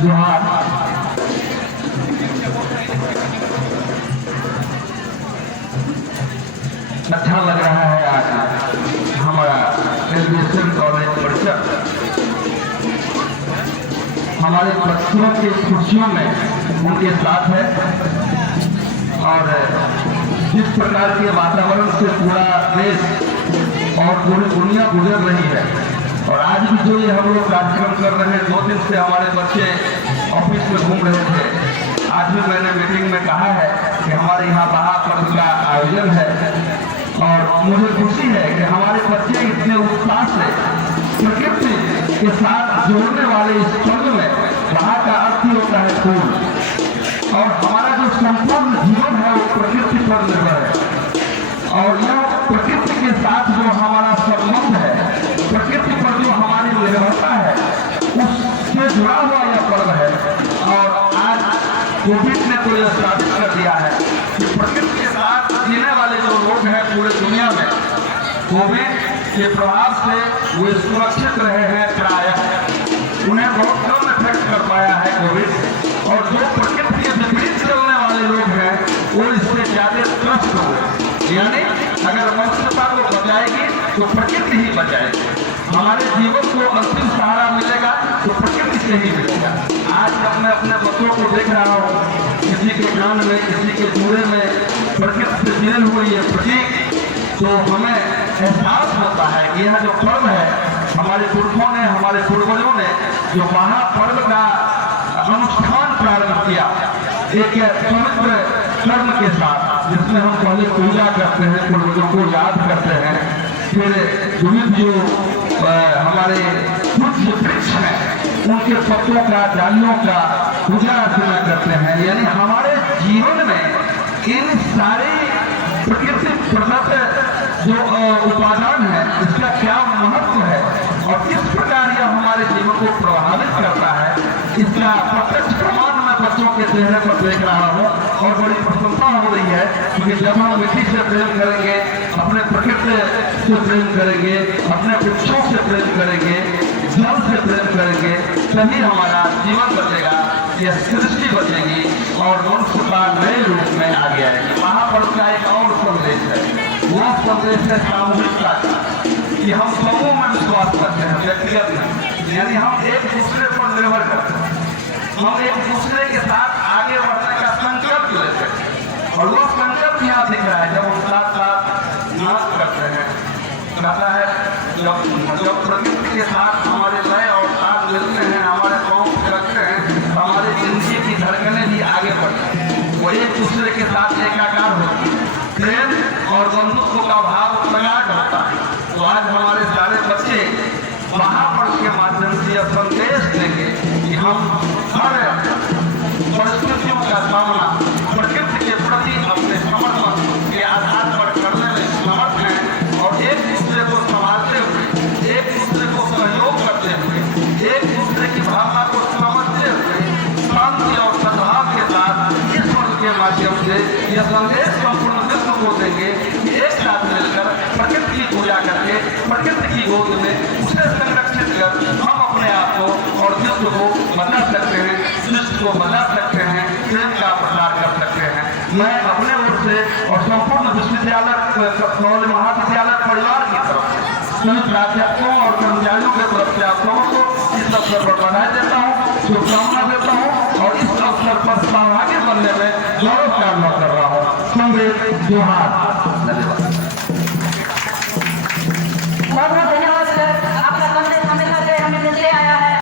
जोहार। अच्छा लग रहा है आज हमारा एजुकेशन कॉलेज परिषद हमारे बच्चों की खुशियों में उनके साथ है और जिस प्रकार के वातावरण से पूरा देश और पूरी दुनिया गुजर रही है और आज भी जो ये हम लोग कार्यक्रम कर रहे हैं, 2 दिन से हमारे बच्चे ऑफिस में घूम रहे थे। आज भी मैंने मीटिंग में कहा है कि हमारे यहाँ महापर्व का आयोजन है और मुझे खुशी है कि हमारे बच्चे इतने उत्साह से प्रकृति के साथ जोड़ने वाले इस पर्व में वहाँ का अर्थ ही होता है फूल और हमारा जो संपूर्ण जीवन है वो प्रकृति पर निर्भर है और यह प्रकृति के साथ जो हमारा संबंध है, प्रकृति पर जो हमारी निर्भरता है, उससे जुड़ा हुआ यह पर्व है। और आज कोविड ने तो यह साबित कर दिया है कि प्रकृति के साथ जीने वाले जो लोग हैं पूरे दुनिया में कोविड के प्रभाव से वे सुरक्षित रहे हैं। प्रायः उन्हें बहुत कम इफेक्ट कर पाया है कोविड और जो प्रकृति के विपरीत चलने वाले लोग हैं वो इससे ज्यादा त्रस्त हो गए। यानी अगर मनुष्यता को बचाएगी तो प्रकृति ही बचाएगी। हमारे जीवन को अंतिम सहारा मिलेगा तो प्रकृति से ही मिलेगा। आज जब मैं अपने बच्चों को देख रहा हूँ, किसी के कान में, किसी के चूड़े में प्रकृति से जुड़ी हुई है प्रतीक, तो हमें एहसास होता है कि यह जो पर्व है हमारे पुरखों ने, हमारे पूर्वजों ने जो महापर्व का अनुष्ठान प्रारंभ किया एक पवित्र कर्म के साथ, जिसमें हम पहले पूजा करते हैं, पूर्वजों को याद करते हैं, फिर विविध जो हमारे कुछ वृक्ष हैं उनके पत्तों का, डालियों का पूजा अर्चना करते हैं। यानी हमारे जीवन में इन सारे प्रकृति प्रदत्त जो उपादान है इसका क्या महत्व है और किस प्रकार यह हमारे जीवन को प्रभावित करता है, इसका प्रत्यक्ष प्रमाण मैं बच्चों के चेहरे पर देख रहा हूँ और बड़ी प्रसन्नता हो रही है। क्योंकि जब हम मिट्टी से प्रेम करेंगे, अपने प्रकृति से प्रेम करेंगे, अपने वृक्षों से प्रेम करेंगे, जल से प्रेम करेंगे, तभी हमारा जीवन बचेगा, यह सृष्टि बचेगी और मनुष्यता नए रूप में आगे आएगी। महापर्व का एक और संदेश है, वह संदेश है सामूहिकता का, कि हम समूह में विश्वास करते हैं, व्यक्तिगत नहीं। यानी हम एक दूसरे पर निर्भर करते हैं, हम एक दूसरे के साथ आगे बढ़ने का संकल्प लेते हैं और वो संकल्प यहाँ दिख रहा है जब हम साथ साथ नाच करते हैं। कहता है जब प्रकृति के साथ हमारे लय और साथ मिलते हैं, हमारे पाँव रखते हैं, हमारी जिंदगी की धड़कनें भी आगे बढ़ती हैं, वो एक दूसरे के साथ एकाकार होती है, प्रेम और बंधुत्व का भाव प्रगाढ़ होता है। तो आज हमारे सारे बच्चे महापर्व के माध्यम से यह संदेश देंगे कि हम हर परिस्थितियों का सामना प्रकृति के प्रति अपने समर्पण के आधार पर करने में समर्थ हैं और एक दूसरे को संभालते हुए, एक दूसरे को सहयोग करते हुए, एक दूसरे की भावना को समझते हुए शांति और सद्भाव के साथ इस पर्व के माध्यम से यह संदेश संपूर्ण विश्व को देंगे कि एक साथ मिलकर प्रकृति की पूजा करके प्रकृति की गोद में उसे संरक्षित कर हम अपने आप को और विश्व को बचा सकते हैं, सृष्टि को बचा सकते हैं, प्रेम का प्रसार कर सकते हैं। मैं अपने ओर से और संपूर्ण विश्वविद्यालय महाविद्यालय परिवार की तरफ से सभी प्राध्यापकों और कर्मचारियों के तरफ से आप सबों को इस अवसर पर बधाई देता हूँ, शुभकामना देता हूँ और इस अवसर पर सहभागी बनने में गौरव कामना कर रहा हूँ। संवेद जोहार। धन्यवाद।